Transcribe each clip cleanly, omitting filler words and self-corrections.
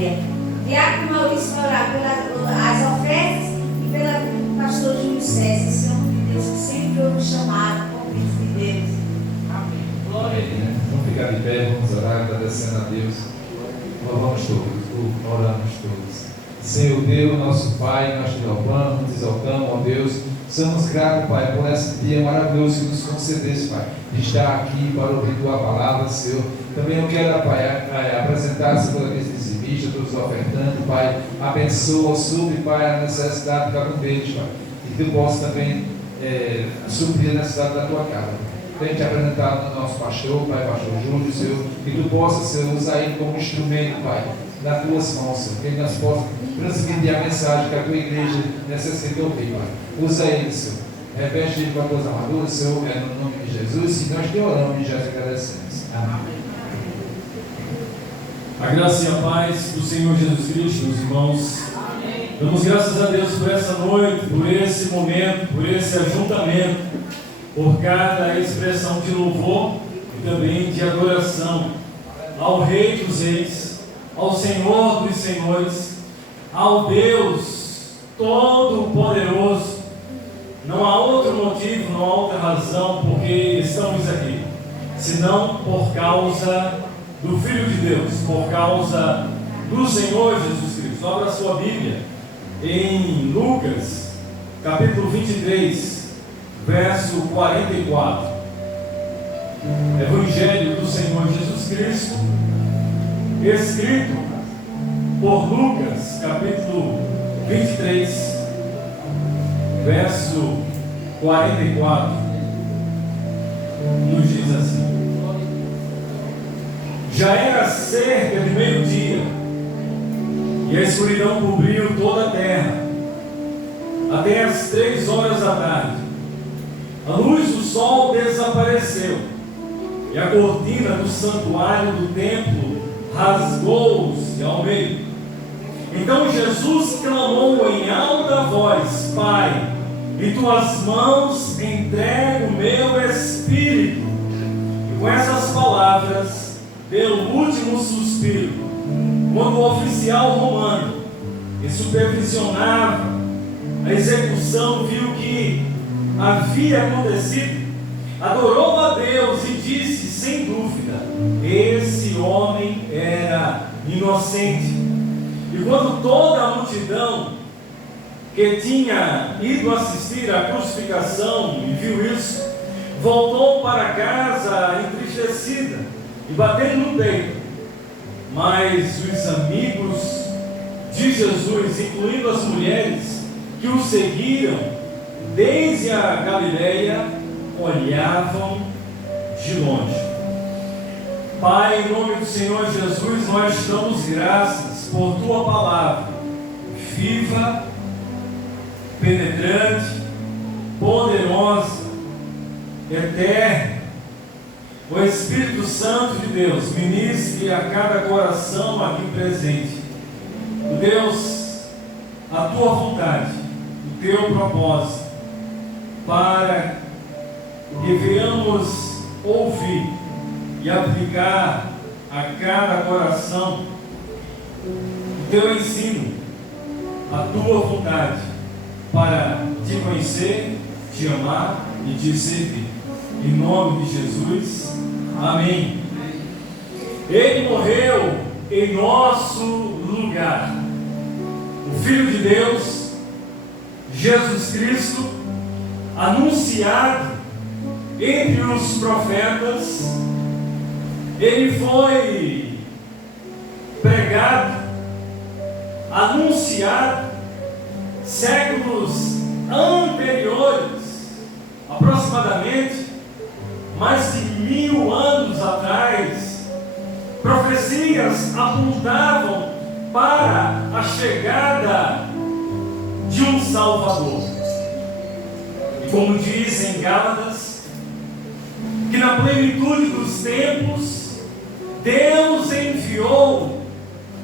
Aleluia. Diácono Maurício vai orar pelas ofertas e pelo pastor Júlio César, esse homem de Deus que sempre ouve chamado, convite de Deus. Amém. Glória a Deus. Vamos ficar de pé, vamos orar, agradecendo a Deus. Louvamos todos, oramos todos. Senhor Deus, nosso Pai, nós te louvamos, te exaltamos, ó Deus. Somos gratos, Pai, por esse dia maravilhoso que nos concedeste, Pai, de estar aqui para ouvir Tua palavra, Senhor. Também eu quero, Pai, apresentar a segunda vez dizimista, todos ofertantes, Pai. Abençoa, supre, Pai, a necessidade de cada um deles, Pai. E Tu possa também suprir a necessidade da Tua casa. Tem te apresentado no nosso pastor, Pai, pastor Júlio, Senhor. Que Tu possa, Senhor, usar ele como instrumento, Pai, nas Tuas mãos, Senhor. Que nós possamos transmitir a mensagem que a Tua igreja necessita ouvir, Pai. Usa ele, Senhor. Reveste ele com as Tuas armaduras, Senhor, no nome de Jesus. E nós te oramos e já te agradecemos. Amém. A graça e a paz do Senhor Jesus Cristo, meus irmãos. Amém. Damos graças a Deus por essa noite, por esse momento, por esse ajuntamento, por cada expressão de louvor e também de adoração ao Rei dos Reis, ao Senhor dos Senhores, ao Deus Todo-Poderoso. Não há outro motivo, não há outra razão porque estamos aqui, senão por causa do Filho de Deus, por causa do Senhor Jesus Cristo. Abra a sua Bíblia em Lucas, capítulo 23, verso 44. Evangelho do Senhor Jesus Cristo, escrito por Lucas, capítulo 23, verso 44, nos diz assim: já era cerca de meio-dia, e a escuridão cobriu toda a terra, até as 3 horas da tarde. A luz do sol desapareceu, e a cortina do santuário do templo rasgou-se ao meio. Então Jesus clamou em alta voz: Pai, em tuas mãos entrego o meu espírito. E com essas palavras deu o último suspiro. Quando o oficial romano, que supervisionava a execução, viu que havia acontecido, adorou a Deus e disse, sem dúvida, esse homem era inocente. E quando toda a multidão que tinha ido assistir à crucificação e viu isso, voltou para casa entristecida e batendo no peito. Mas os amigos de Jesus, incluindo as mulheres que o seguiram desde a Galileia, olhavam de longe. Pai, em nome do Senhor Jesus, nós te damos graças por Tua palavra, viva, penetrante, poderosa, eterna. O Espírito Santo de Deus ministre a cada coração aqui presente, Deus, a Tua vontade, o Teu propósito, para que venhamos ouvir e aplicar a cada coração o Teu ensino, a Tua vontade, para Te conhecer, Te amar e Te servir. Em nome de Jesus, amém. Ele morreu em nosso lugar. O Filho de Deus, Jesus Cristo, anunciado entre os profetas, ele foi pregado, anunciado séculos anteriores, aproximadamente mais de 1000 anos atrás. Profecias apontavam para a chegada de um Salvador. E como diz em Gálatas, que na plenitude dos tempos, Deus enviou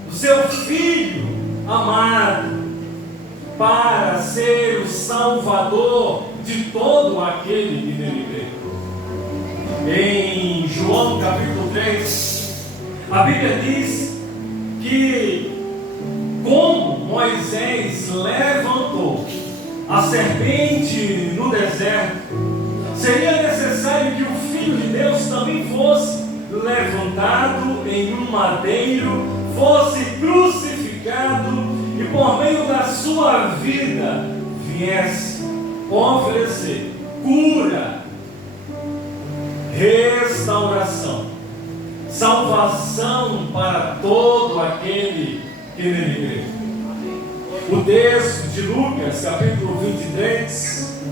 o seu Filho amado para ser o Salvador de todo aquele que nele crê. Em João capítulo 3, a Bíblia diz que como Moisés levantou a serpente no deserto, seria necessário que o Filho de Deus também fosse levantado em um madeiro, fosse crucificado e por meio da sua vida viesse oferecer cura, restauração, salvação para todo aquele que nele crê. O texto de Lucas, capítulo 23,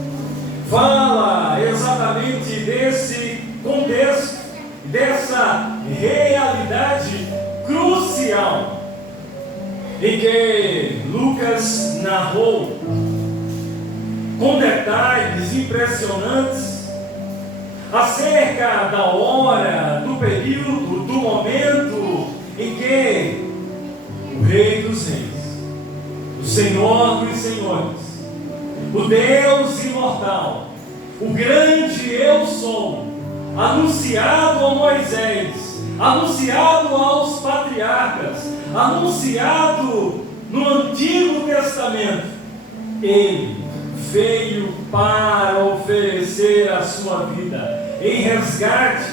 fala exatamente desse contexto, dessa realidade crucial, em que Lucas narrou com detalhes impressionantes acerca da hora, do período, do momento em que o Rei dos Reis, o Senhor dos Senhores, o Deus imortal, o grande Eu Sou, anunciado a Moisés, anunciado aos patriarcas, anunciado no Antigo Testamento, Ele veio para oferecer a sua vida em resgate.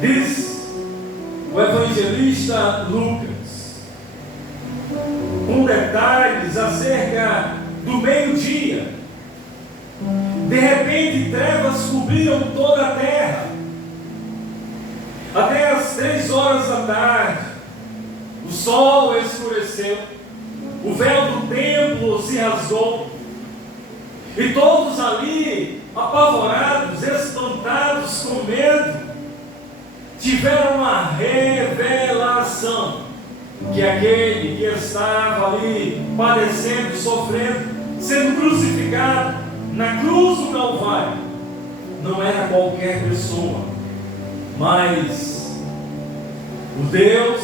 Diz o evangelista Lucas, com detalhes acerca do meio-dia. De repente, trevas cobriram toda a terra. Até às 3 horas da tarde, o sol escureceu, o véu do templo se rasgou, e todos ali, apavorados, espantados, com medo, tiveram uma revelação que aquele que estava ali padecendo, sofrendo, sendo crucificado na cruz do Calvário, não era qualquer pessoa, mas o Deus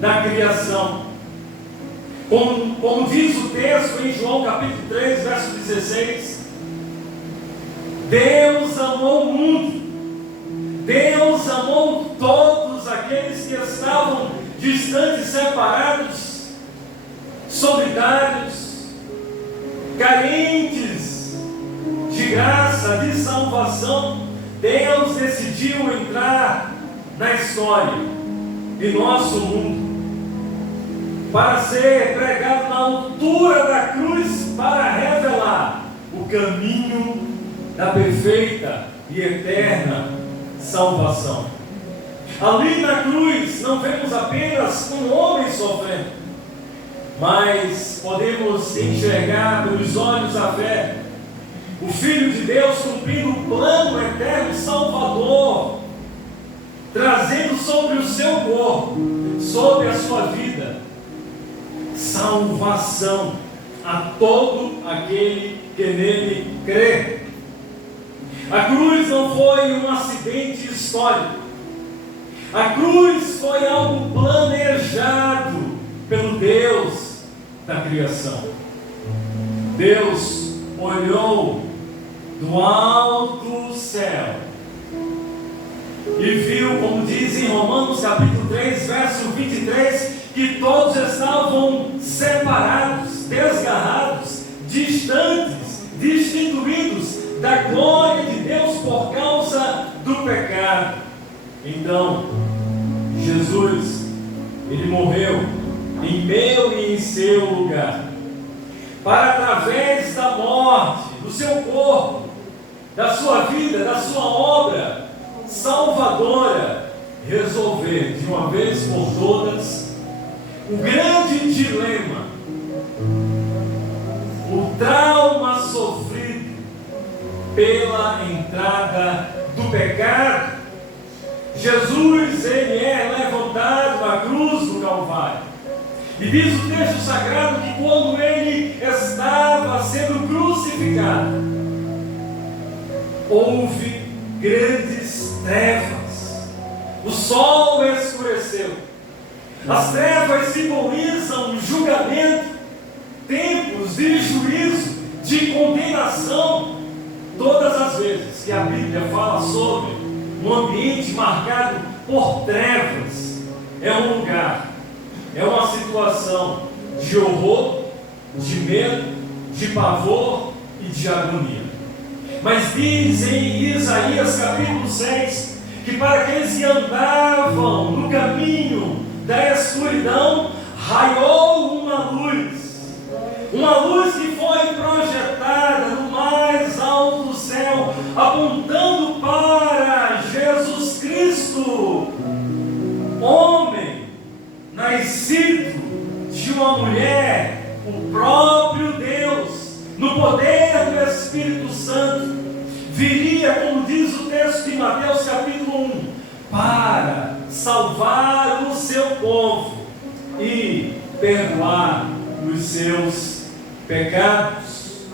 da criação. Como diz o texto em João capítulo 3, verso 16, Deus amou o mundo, Deus amou todos aqueles que estavam distantes, separados, solitários, carentes de graça, de salvação. Deus decidiu entrar na história de nosso mundo para ser pregado na altura da cruz, para revelar o caminho da perfeita e eterna salvação. Ali na cruz não vemos apenas um homem sofrendo, mas podemos enxergar pelos olhos da fé o Filho de Deus cumprindo o plano eterno salvador, trazendo sobre o seu corpo, sobre a sua vida, salvação a todo aquele que nele crê. A cruz não foi um acidente histórico. A cruz foi algo planejado pelo Deus da criação. Deus olhou do alto céu e viu, como diz em Romanos capítulo 3, verso 23, que todos estavam separados, desgarrados, distantes, destituídos da glória de Deus por causa do pecado. Então, Jesus, Ele morreu em meu e em seu lugar, para através da morte, do seu corpo, da sua vida, da sua obra salvadora, resolver de uma vez por todas o grande dilema, o trauma sofrido pela entrada do pecado. Jesus, Ele é levantado na cruz do Calvário, e diz o texto sagrado que quando Ele estava sendo crucificado, houve grandes trevas, o sol escureceu. As trevas simbolizam julgamento, tempos de juízo, de condenação. Todas as vezes que a Bíblia fala sobre um ambiente marcado por trevas, é um lugar é uma situação de horror, de medo, de pavor e de agonia. Mas diz em Isaías capítulo 6 que para aqueles que andavam no caminho da escuridão, raiou uma luz que foi projetada no mais alto do céu, apontando para Jesus Cristo, homem, nascido de uma mulher, o próprio Deus, no poder do Espírito Santo, viria, como diz o texto de Mateus capítulo 1, para salvar o seu povo e perdoar os seus pecados.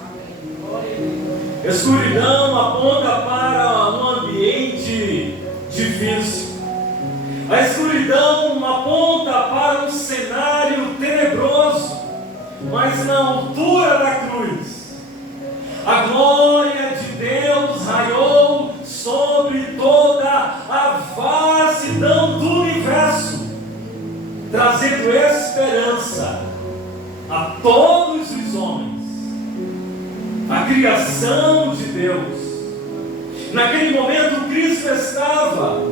Escuridão aponta para um ambiente difícil. A escuridão aponta para um cenário tenebroso, mas na altura da cruz, a glória de Deus raiou sobre toda a vastidão do universo, trazendo esperança a todos os homens, a criação de Deus. Naquele momento, Cristo estava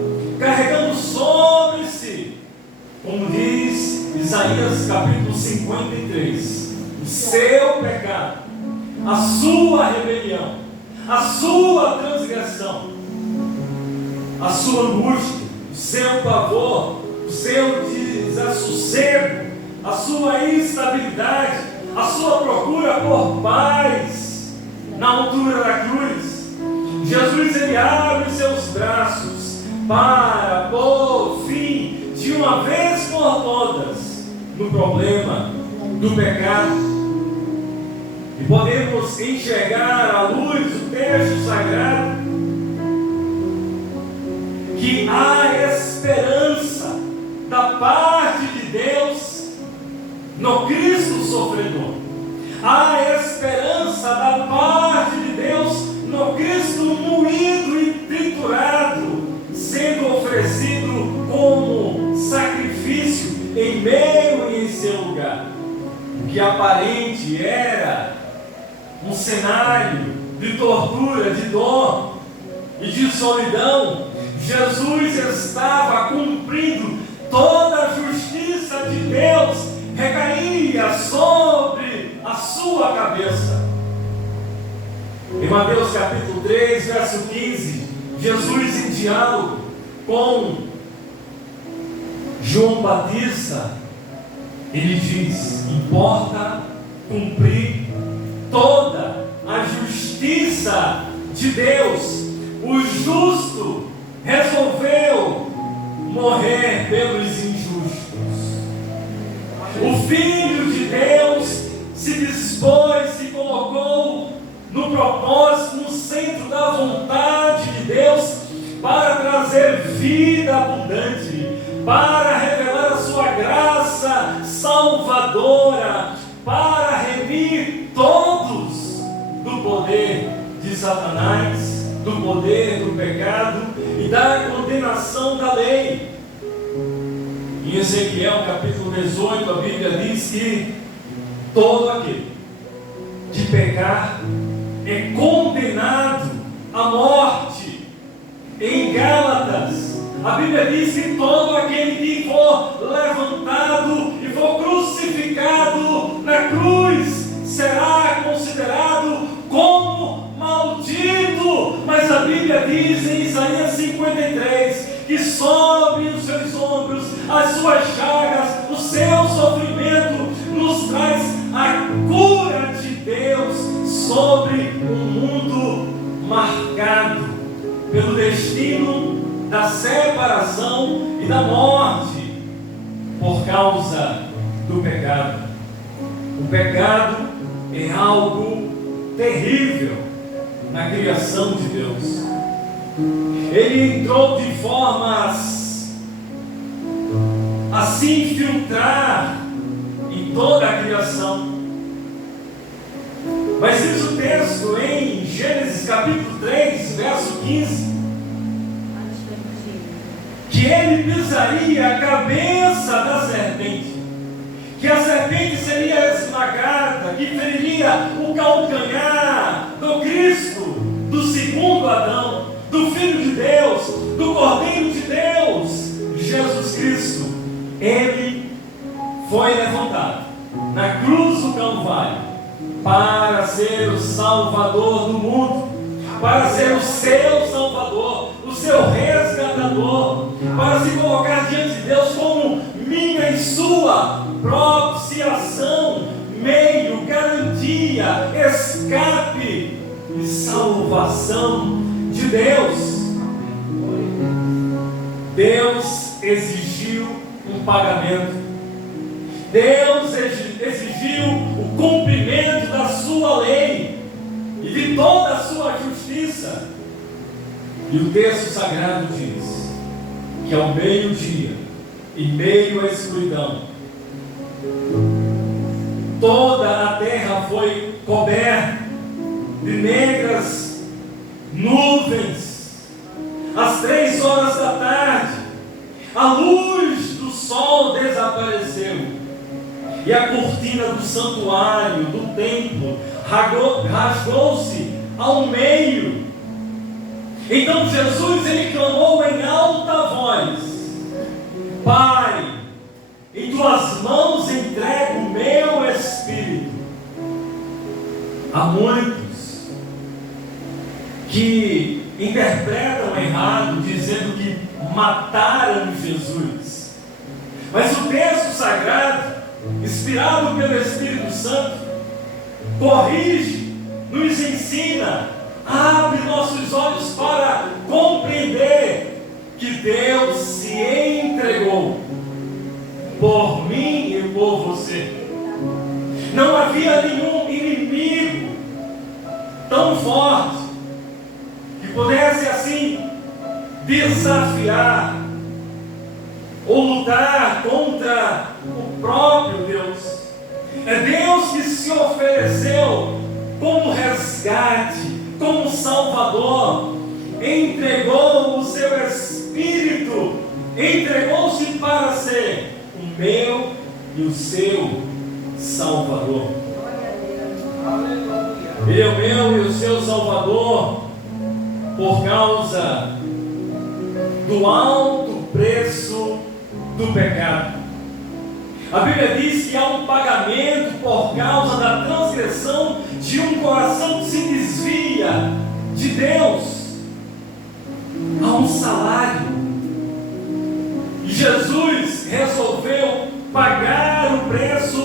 carregando sobre si, como diz Isaías capítulo 53, o seu pecado, a sua rebelião, a sua transgressão, a sua angústia, o seu pavor, o seu desassossego, a sua instabilidade, a sua procura por paz. Na altura da cruz, Jesus ele abre seus braços para pôr fim de uma vez por todas no problema do pecado. E podemos enxergar à luz do texto sagrado que há esperança da parte de Deus no Cristo sofredor. Há esperança da parte de Deus no Cristo moído e triturado, sendo oferecido como sacrifício em meio e em seu lugar. O que aparente era um cenário de tortura, de dor e de solidão, Jesus estava cumprindo toda a justiça de Deus, recaía sobre a sua cabeça. Em Mateus capítulo 3, verso 15, Jesus em diálogo com João Batista, ele diz: importa cumprir toda a justiça de Deus. O justo resolveu morrer pelos injustos. O Filho de Deus se dispôs, se colocou no propósito, no centro da vontade de Deus, para trazer vida abundante, para revelar a sua graça salvadora, para remir todos do poder de Satanás, do poder do pecado e da condenação da lei. Em Ezequiel capítulo 18, a Bíblia diz que todo aquele que pecar é condenado à morte. Em Gálatas, a Bíblia diz que todo aquele que for levantado e for crucificado na cruz será considerado como maldito. Mas a Bíblia diz em Isaías 53 que sobre os seus ombros, as suas chagas, o seu sofrimento nos traz a cura de Deus sobre um mundo marcado pelo destino da separação e da morte por causa do pecado. O pecado é algo terrível na criação de Deus. Ele entrou de formas a se infiltrar em toda a criação. Mas diz o texto em Gênesis capítulo 3, verso 15, que ele pisaria a cabeça da serpente. que a serpente seria esmagada, que feriria o calcanhar do Cristo, do segundo Adão, do Filho de Deus, do Cordeiro de Deus, Jesus Cristo. Ele foi levantado na cruz do Calvário para ser o Salvador do mundo, para ser o seu Salvador, o seu resgatador, para se colocar diante de Deus como minha e sua propiciação, meio, garantia, escape e salvação de Deus. Deus exigiu um pagamento. Deus exigiu o cumprimento da sua lei e de toda a sua justiça. E o texto sagrado diz que ao meio-dia, em meio à escuridão, toda a terra foi coberta de negras nuvens. Às 3 horas da tarde, a luz do sol desapareceu. E a cortina do santuário, do templo, rasgou-se ao meio. Então Jesus, ele clamou em alta voz: Pai, em tuas mãos entrego o meu espírito. Há muitos que interpretam errado, dizendo que mataram Jesus. Mas o texto sagrado, inspirado pelo Espírito Santo, corrige, nos ensina, abre nossos olhos para compreender que Deus se entregou por mim e por você. Não havia nenhum inimigo tão forte que pudesse assim desafiar ou lutar contra o próprio Deus. É Deus que se ofereceu como resgate, como Salvador, entregou o seu Espírito, entregou-se para ser o meu e o seu Salvador. Ele é o meu e o seu Salvador por causa do alto preço do pecado. A Bíblia diz que há um pagamento por causa da transgressão de um coração que se desvia de Deus. Há um salário. E Jesus resolveu pagar o preço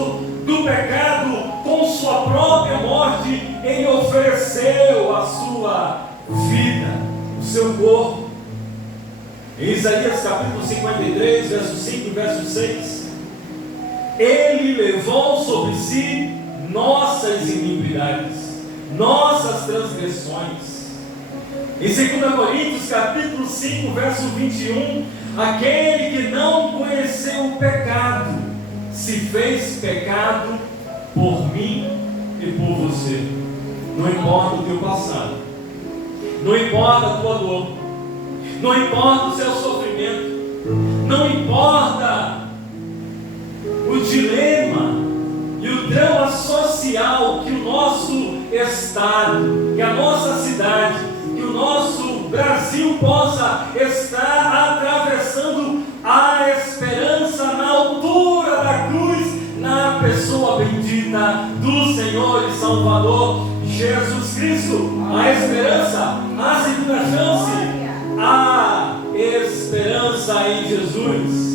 do pecado com sua própria morte. Ele ofereceu a sua vida, o seu corpo. Em Isaías capítulo 53, verso 5 e verso 6, Ele levou sobre si nossas iniquidades, nossas transgressões. Em 2 Coríntios capítulo 5, verso 21, aquele que não conheceu o pecado, se fez pecado por mim e por você. Não importa o teu passado, não importa a tua dor, não importa o seu sofrimento, não importa o dilema e o drama social que o nosso estado, que a nossa cidade, que o nosso Brasil possa estar atravessando. A esperança na altura da cruz, na pessoa bendita do Senhor e Salvador Jesus Cristo. A esperança, a segunda chance, a esperança em Jesus.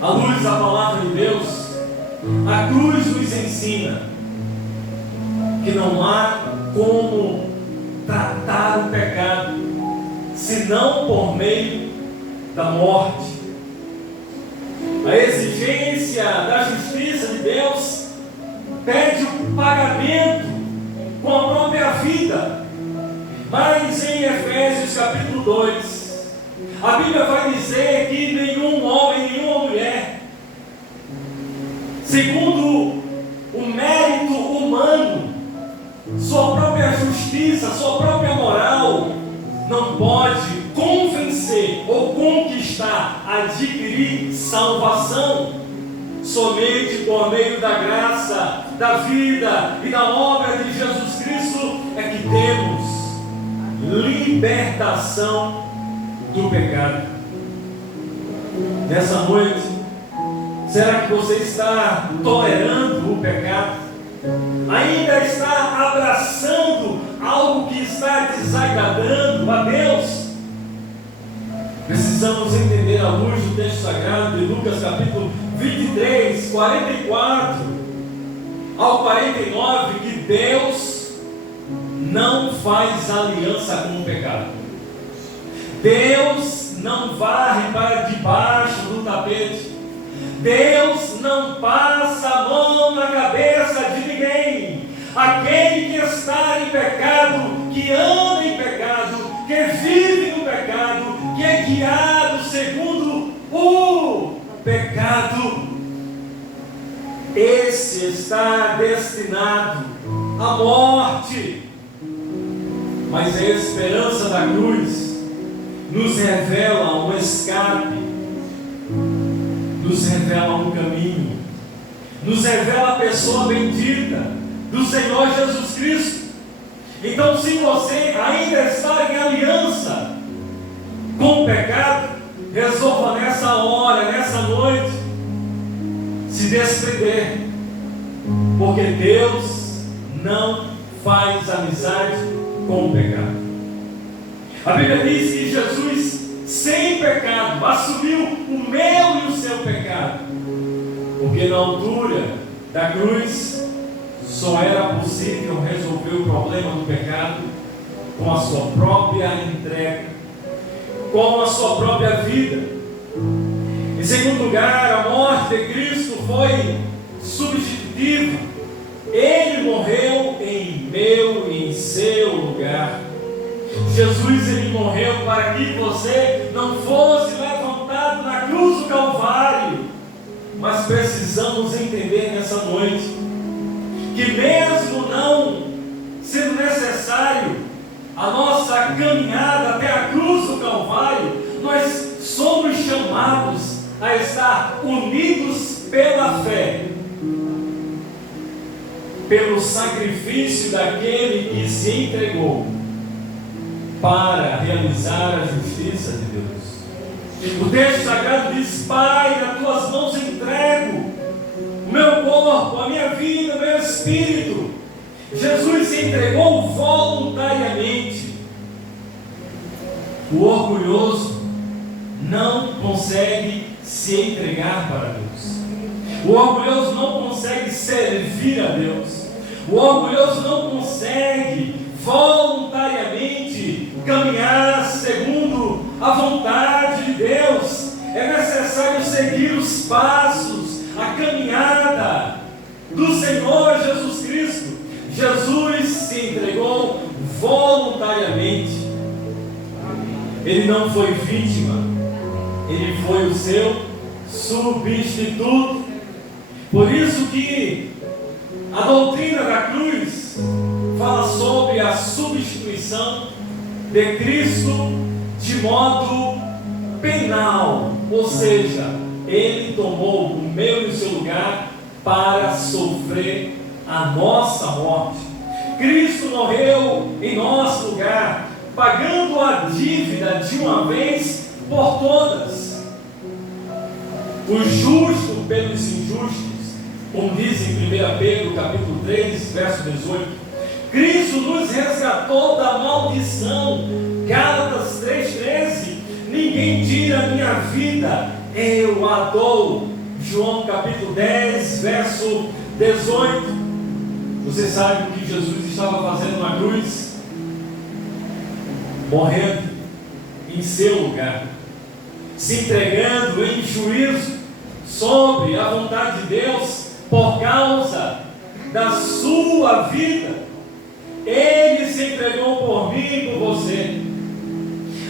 À luz da palavra de Deus, a cruz nos ensina que não há como tratar o pecado senão por meio da morte. A exigência da justiça de Deus pede o pagamento com a própria vida. Mas em Efésios capítulo 2, a Bíblia vai dizer que nenhum homem, nenhuma mulher, segundo o mérito humano, sua própria justiça, sua própria moral, não pode convencer ou conquistar, adquirir salvação. somente por meio da graça, da vida e da obra de Jesus Cristo é que temos libertação do pecado. Nessa noite, será que você está tolerando o pecado? Ainda está abraçando algo que está desagradando a Deus? Precisamos entender à luz do texto sagrado de Lucas capítulo 23, 44 ao 49, que Deus não faz aliança com o pecado. Deus não varre para debaixo do tapete. Deus não passa a mão na cabeça de ninguém. Aquele que está em pecado, que anda em pecado, que vive no pecado, que é guiado segundo o pecado, esse está destinado à morte. Mas a esperança da cruz nos revela um escape, nos revela um caminho, nos revela a pessoa bendita do Senhor Jesus Cristo. Então, se você ainda está em aliança com o pecado, resolva nessa hora, nessa noite, se desprender, porque Deus não faz amizade com o pecado. A Bíblia diz que Jesus, sem pecado, assumiu o meu e o seu pecado, porque na altura da cruz só era possível resolver o problema do pecado com a sua própria entrega, com a sua própria vida. Em segundo lugar, a morte de Cristo foi substitutiva. Ele morreu em meu e em seu lugar. Jesus, ele morreu para que você não fosse levantado na cruz do Calvário. Mas precisamos entender nessa noite que mesmo não sendo necessário a nossa caminhada até a cruz do Calvário, nós somos chamados a estar unidos pela fé, pelo sacrifício daquele que se entregou para realizar a justiça de Deus. O texto sagrado diz: Pai, nas tuas mãos entrego o meu corpo, a minha vida, o meu espírito. Jesus se entregou voluntariamente. O orgulhoso não consegue se entregar para Deus. O orgulhoso não consegue servir a Deus. O orgulhoso não consegue voluntariamente caminhar segundo a vontade de Deus. É necessário seguir os passos, a caminhada do Senhor Jesus Cristo. Jesus se entregou voluntariamente. Ele não foi vítima, ele foi o seu substituto. Por isso que a doutrina da cruz fala sobre a substituição de Cristo de modo penal, ou seja, ele tomou o meu e o seu lugar para sofrer a nossa morte. Cristo morreu em nosso lugar, pagando a dívida de uma vez por todas. O justo pelos injustos, como diz em 1 Pedro capítulo 3, verso 18. Cristo nos resgatou da maldição. Gálatas 3,13. Ninguém tira a minha vida, eu a dou. João capítulo 10, verso 18. Você sabe o que Jesus estava fazendo na cruz? Morrendo em seu lugar, se entregando em juízo sobre a vontade de Deus por causa da sua vida. Ele se entregou por mim e por você.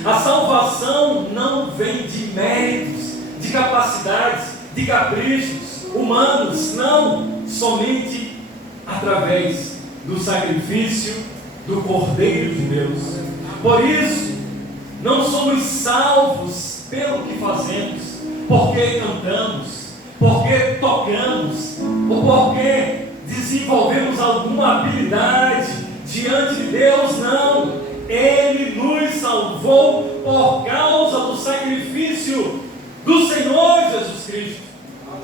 A salvação não vem de méritos, de capacidades, de caprichos humanos, não, somente através do sacrifício do Cordeiro de Deus. Por isso, não somos salvos pelo que fazemos, porque cantamos, porque tocamos, ou porque desenvolvemos alguma habilidade diante de Deus, não. Ele nos salvou por causa do sacrifício do Senhor Jesus Cristo.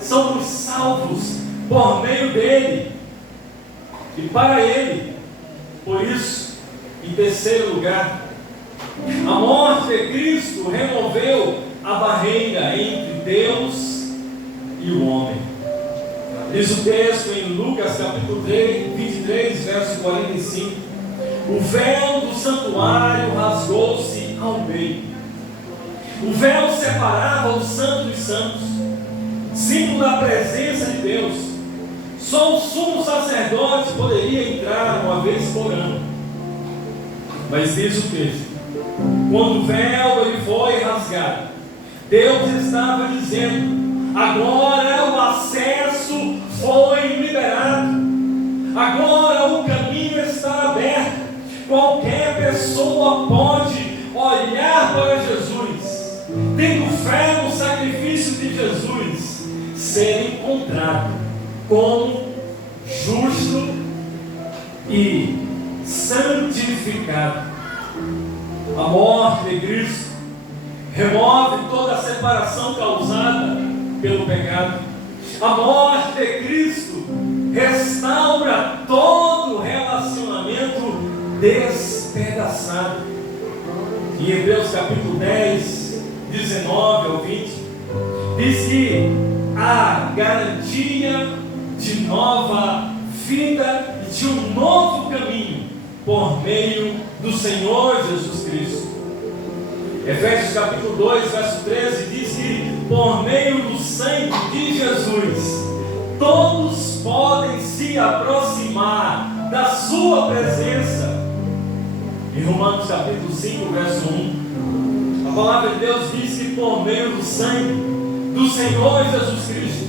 Somos salvos por meio dele e para ele. Por isso, em terceiro lugar, a morte de Cristo removeu a barreira entre Deus e o homem. Diz o texto em Lucas capítulo 23, verso 45: o véu do santuário rasgou-se ao meio. O véu separava o santo dos santos, símbolo da presença de Deus. Só o sumo sacerdote poderia entrar uma vez por ano. Mas diz o texto: quando o véu ele foi rasgado, Deus estava dizendo: agora o acesso foi liberado, agora o caminho está aberto. Qualquer pessoa pode olhar para Jesus, tendo fé no sacrifício de Jesus, ser encontrado como justo e santificado. A morte de Cristo remove toda a separação causada pelo pecado. A morte de Cristo restaura todo relacionamento despedaçado. Em Hebreus capítulo 10, 19 ao 20, diz que há garantia de nova vida e de um novo caminho por meio do Senhor Jesus Cristo. Efésios capítulo 2, verso 13 diz que por meio do sangue de Jesus todos podem se aproximar da sua presença. Em Romanos capítulo 5, verso 1, a palavra de Deus diz que por meio do sangue do Senhor Jesus Cristo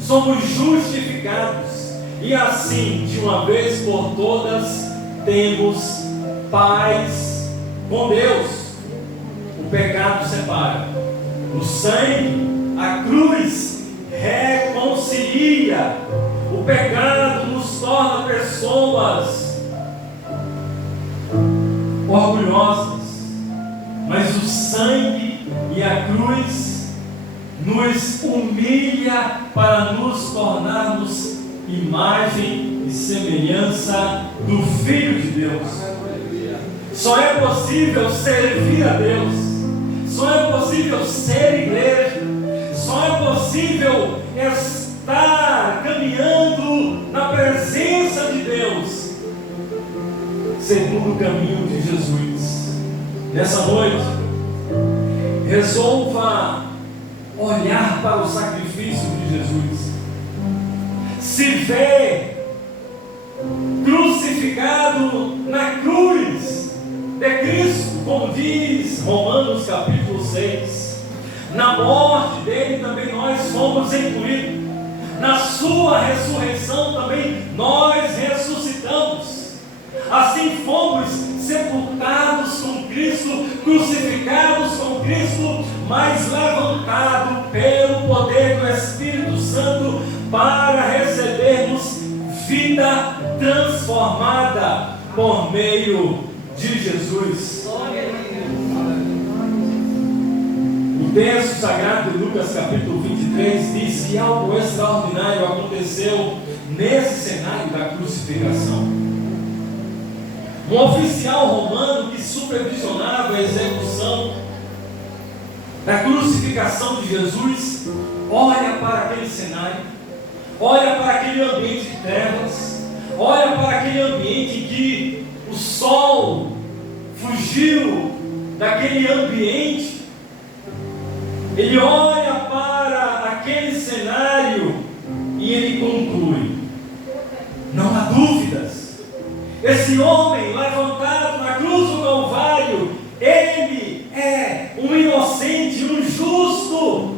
somos justificados, e assim, de uma vez por todas, temos paz com Deus. O pecado separa, o sangue, a cruz, reconcilia. O pecado nos torna pessoas orgulhosas, mas o sangue e a cruz nos humilha para nos tornarmos imagem e semelhança do Filho de Deus. Só é possível servir a Deus, só é possível ser igreja, só é possível estar caminhando na presença de Deus segundo o caminho de Jesus. Nessa noite, resolva olhar para o sacrifício de Jesus. Se vê crucificado na cruz de Cristo, como diz Romanos capítulo 6. Na morte dele também nós fomos incluídos. Na sua ressurreição também nós ressuscitamos. Assim fomos sepultados com Cristo, crucificados com Cristo, mas levantados pelo poder do Espírito Santo para recebermos vida transformada por meio de Jesus. O texto sagrado de Lucas capítulo 23 diz que algo extraordinário aconteceu nesse cenário da crucificação. Um oficial romano que supervisionava a execução da crucificação de Jesus olha para aquele cenário, olha para aquele ambiente de trevas, olha para aquele ambiente em que o sol fugiu daquele ambiente. Ele olha para aquele cenário e ele conclui: não há dúvidas. Esse homem levantado na cruz do Calvário, ele é um inocente, um justo.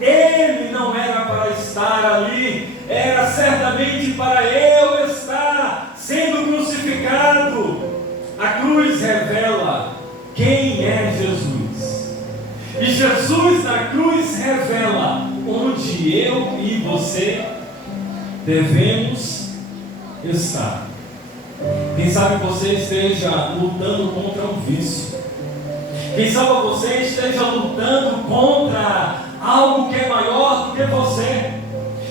Ele não era para estar ali, era certamente para eu estar sendo crucificado. A cruz revela quem é Jesus. E Jesus na cruz revela onde eu e você devemos estar. Quem sabe você esteja lutando contra um vício. Quem sabe você esteja lutando contra algo que é maior do que você.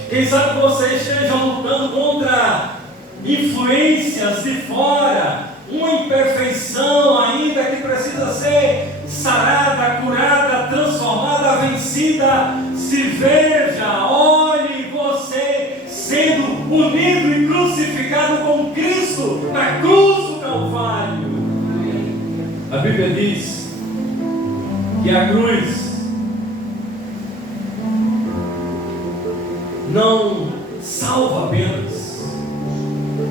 Quem sabe você esteja lutando contra influências de fora, uma imperfeição ainda que precisa ser sarada, curada, transformada, vencida. Se veja, olhe você sendo unido e crucificado com Cristo na cruz do Calvário. A Bíblia diz que a cruz não salva apenas,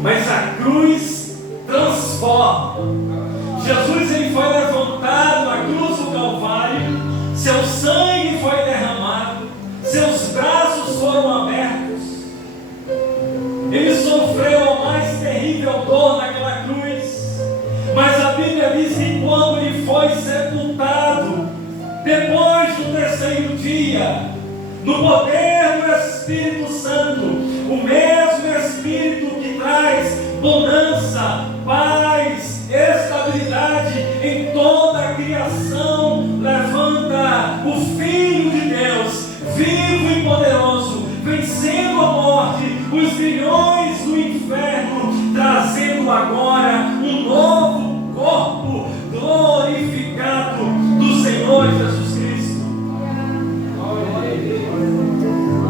mas a cruz transforma. Jesus ele foi levantado na cruz do Calvário, seu sangue foi derramado, seus braços foram abertos, ele sofreu a mais terrível dor naquela cruz, mas a Bíblia diz que quando ele foi sepultado, depois do terceiro dia, no poder do Espírito Santo, o mesmo Espírito que traz bonança, paz, estabilidade em toda a criação, levanta o Filho de Deus, vivo e poderoso, vencendo a morte, os grilhões do inferno, trazendo agora um novo corpo glorificado do Senhor Jesus Cristo.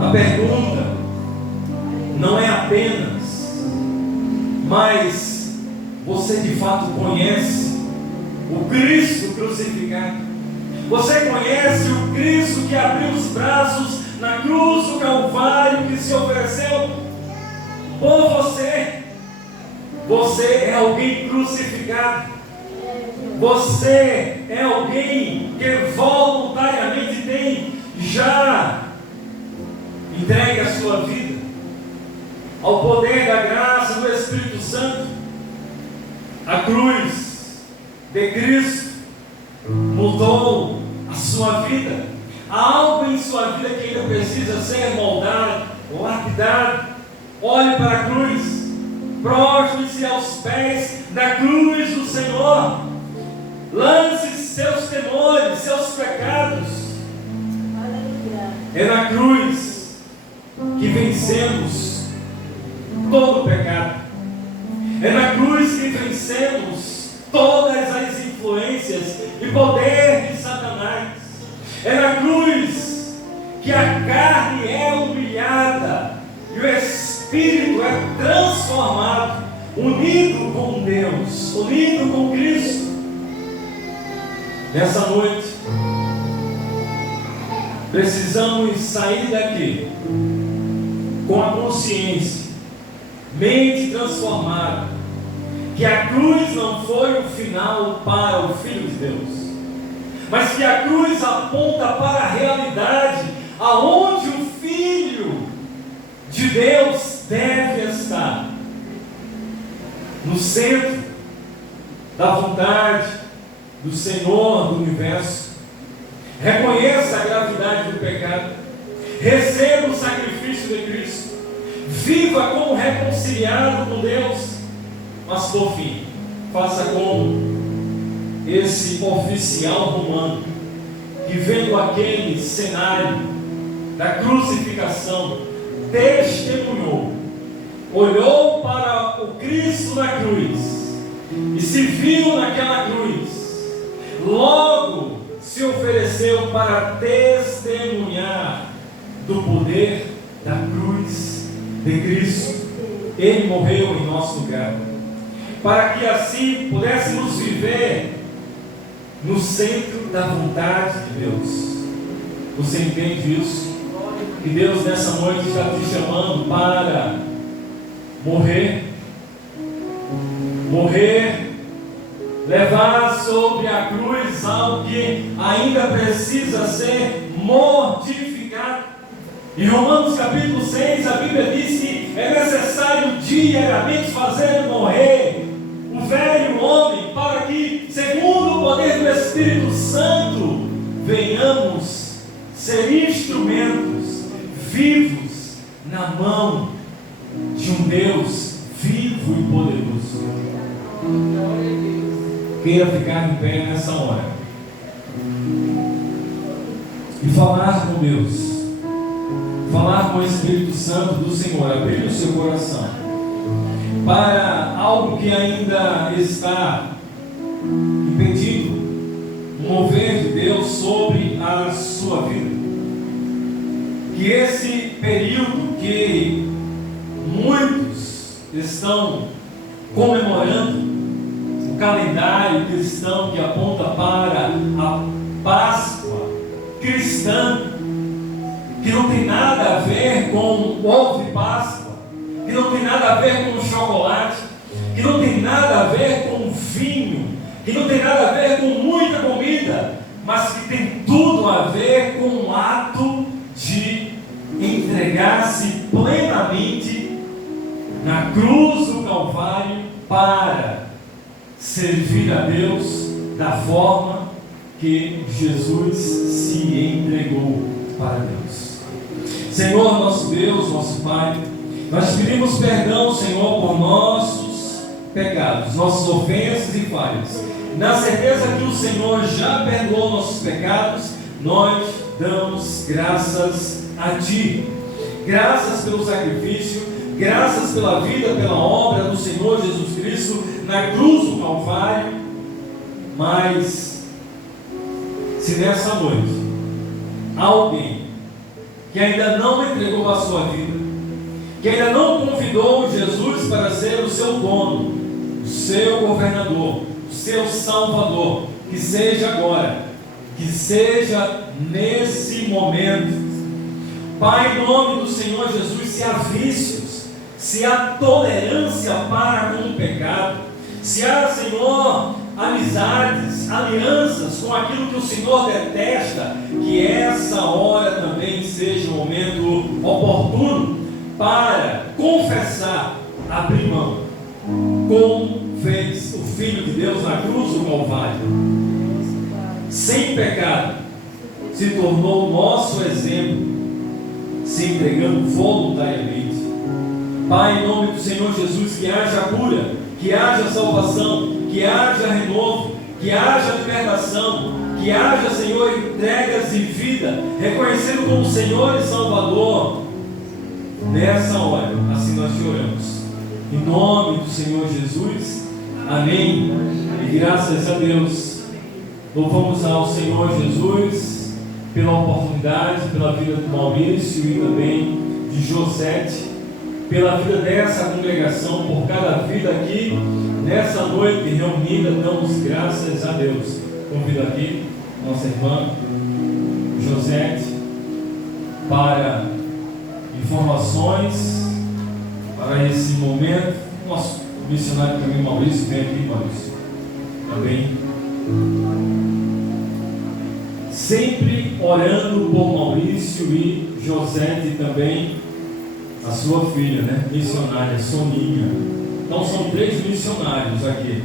A pergunta não é apenas, mas você de fato conhece o Cristo crucificado? Você conhece o Cristo que abriu os braços na cruz do Calvário, que se ofereceu por você? Você é alguém crucificado. Você é alguém que voluntariamente tem já entregue a sua vida ao poder da graça do Espírito Santo. A cruz de Cristo mudou a sua vida. Há algo em sua vida que ainda precisa ser moldado, lapidado. Olhe para a cruz, prostre-se aos pés da cruz do Senhor, lance seus temores, seus pecados. É na cruz que vencemos todo o pecado. É na cruz que vencemos todas as influências e poder de Satanás. É na cruz que a carne é humilhada e o Espírito é transformado, unido com Deus, unido com Cristo. Nessa noite, precisamos sair daqui com a consciência, mente transformada, que a cruz não foi o final para o Filho de Deus, mas que a cruz aponta para a realidade aonde o Filho de Deus deve estar, no centro da vontade do Senhor do universo. Reconheça a gravidade do pecado, receba o sacrifício de Cristo, viva como reconciliado com Deus, mas por fim, faça como esse oficial romano que, vendo aquele cenário da crucificação, testemunhou, olhou para o Cristo na cruz e se viu naquela cruz, logo se ofereceu para testemunhar do poder da cruz de Cristo. Ele morreu em nosso lugar, para que assim pudéssemos viver no centro da vontade de Deus. Você entende isso? Que Deus nessa noite está te chamando para morrer, levar sobre a cruz algo que ainda precisa ser mortificado. Em Romanos capítulo 6, a Bíblia diz que é necessário diariamente fazer morrer o velho homem, para que, segundo o poder do Espírito Santo, venhamos ser instrumentos vivos na mão de um Deus vivo e poderoso. Queira ficar em pé nessa hora e falar com Deus, falar com o Espírito Santo do Senhor, abrir o seu coração para algo que ainda está impedindo o mover de Deus sobre a sua vida. Que esse período que muitos estão comemorando, o calendário cristão que aponta para a Páscoa cristã, que não tem nada a ver com ovo de Páscoa, que não tem nada a ver com chocolate, que não tem nada a ver com vinho, que não tem nada a ver com muita comida, mas que tem tudo a ver com o ato de entregar-se plenamente na cruz do Calvário para servir a Deus da forma que Jesus se entregou para Deus. Senhor, nosso Deus, nosso Pai, nós pedimos perdão, Senhor, por nossos pecados, nossas ofensas e falhas. Na certeza que o Senhor já perdoou nossos pecados, nós damos graças a Ti. Graças pelo sacrifício, graças pela vida, pela obra do Senhor Jesus Cristo na cruz do Calvário. Mas, se nessa noite alguém que ainda não entregou a sua vida, que ainda não convidou Jesus para ser o seu dono, o seu governador, o seu salvador, que seja agora, que seja nesse momento. Pai, em nome do Senhor Jesus, se há vícios, se há tolerância para com o pecado, se há, Senhor, amizades, alianças com aquilo que o Senhor detesta, que essa hora também seja um momento oportuno para confessar, abrir mão, como fez o Filho de Deus na cruz do Calvário, sem pecado, se tornou nosso exemplo, se entregando voluntariamente. Pai, em nome do Senhor Jesus, que haja cura, que haja salvação, que haja renovo, que haja libertação, que haja, Senhor, entregas de vida, reconhecendo como Senhor e Salvador. Nessa hora, assim nós te oramos. Em nome do Senhor Jesus, amém. E graças a Deus, louvamos ao Senhor Jesus pela oportunidade, pela vida do Maurício e também de Josete, pela vida dessa congregação, por cada vida aqui, nessa noite reunida, damos graças a Deus. Convido aqui nossa irmã Josete para informações para esse momento. Nosso missionário também, Maurício, vem aqui, Maurício, também. Sempre orando por Maurício e Josete também, a sua filha, né? Missionária, Soninha. Então são 3 missionários aqui.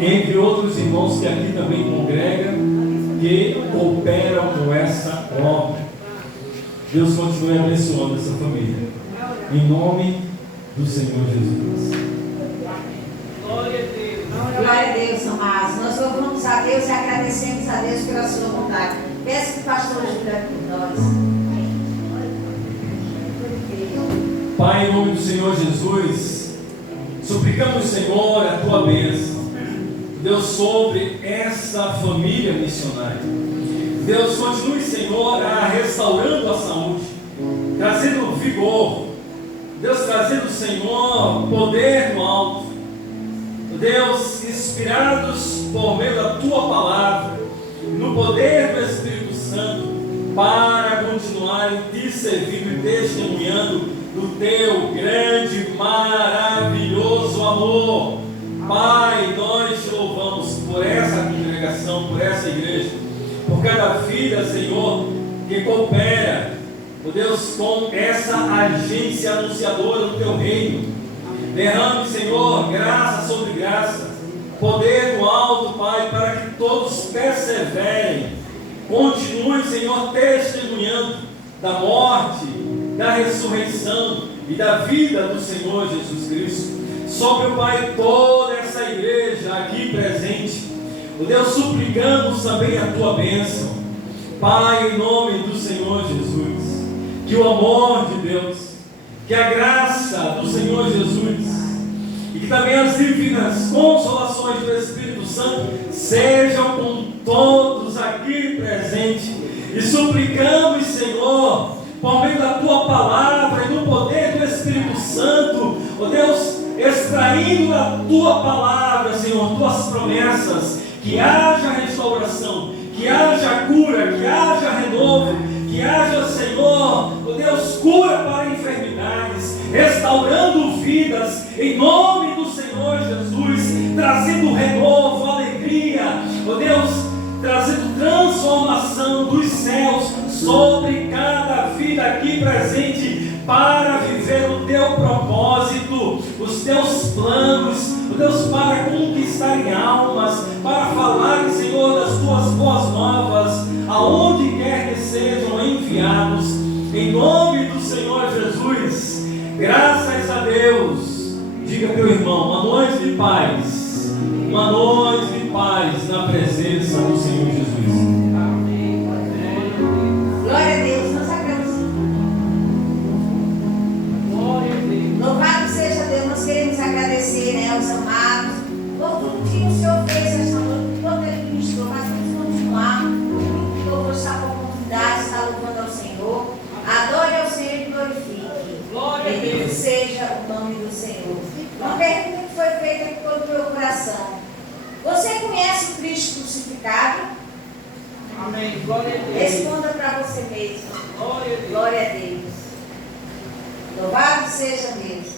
Entre outros irmãos que aqui também congregam, que operam com essa obra. Deus continue abençoando essa família. Em nome do Senhor Jesus. Glória a Deus. Glória a Deus, amados. Nós louvamos a Deus e agradecemos a Deus pela sua vontade. Peço que o pastor ajude por nós. Pai, em nome do Senhor Jesus, suplicamos, Senhor, a tua bênção, Deus, sobre essa família missionária. Deus, continue, Senhor, restaurando a saúde, trazendo vigor, Deus, trazendo, Senhor, poder no alto, Deus, inspirados por meio da tua palavra, no poder do Espírito Santo, para continuarem te servindo e testemunhando do teu grande, maravilhoso amor. Pai, nós te louvamos por essa congregação, por essa igreja, por cada vida, Senhor, que coopera, ó Deus, com essa agência anunciadora do teu reino. Derrame, Senhor, graça sobre graça, poder do alto, Pai, para que todos perseverem. Continue, Senhor, testemunhando da morte, da ressurreição e da vida do Senhor Jesus Cristo. Sobre o Pai, toda essa igreja aqui presente, o Deus, suplicamos também a tua bênção, Pai, em nome do Senhor Jesus, que o amor de Deus, que a graça do Senhor Jesus e que também as divinas consolações do Espírito Santo sejam com todos aqui presentes, e suplicamos, Senhor, por meio da tua palavra e do poder do Espírito Santo, ó Deus, extraindo da tua palavra, Senhor, tuas promessas, que haja restauração, que haja cura, que haja renovo, que haja, Senhor, ó Deus, cura para enfermidades, restaurando vidas, em nome do Senhor Jesus, trazendo renovo, alegria, ó Deus, trazendo transformação dos céus sobre cada vida aqui presente, para viver o teu propósito, os teus planos, ó Deus, para conquistarem almas, para falarem, Senhor, das tuas boas novas, aonde quer que sejam enviados, em nome do Senhor Jesus. Graças a Deus. Diga teu irmão, uma noite de paz, uma noite de paz na presença do Senhor Jesus. Amém. Glória a Deus, nós agradecemos. Glória a Deus. Louvado seja Deus, nós queremos agradecer, né, aos amados, por tudo que o Senhor fez esta noite, por tudo Ele ministrou, mas vamos continuar. O louvor está com a oportunidade, está louvando ao Senhor. Adore ao Senhor e glorifique. Bendito seja o nome do Senhor. Uma pergunta que foi feita aqui pelo meu coração: você conhece o Cristo crucificado? Amém. Glória a Deus. Responda para você mesmo. Glória a Deus. Glória a Deus. Louvado seja Deus.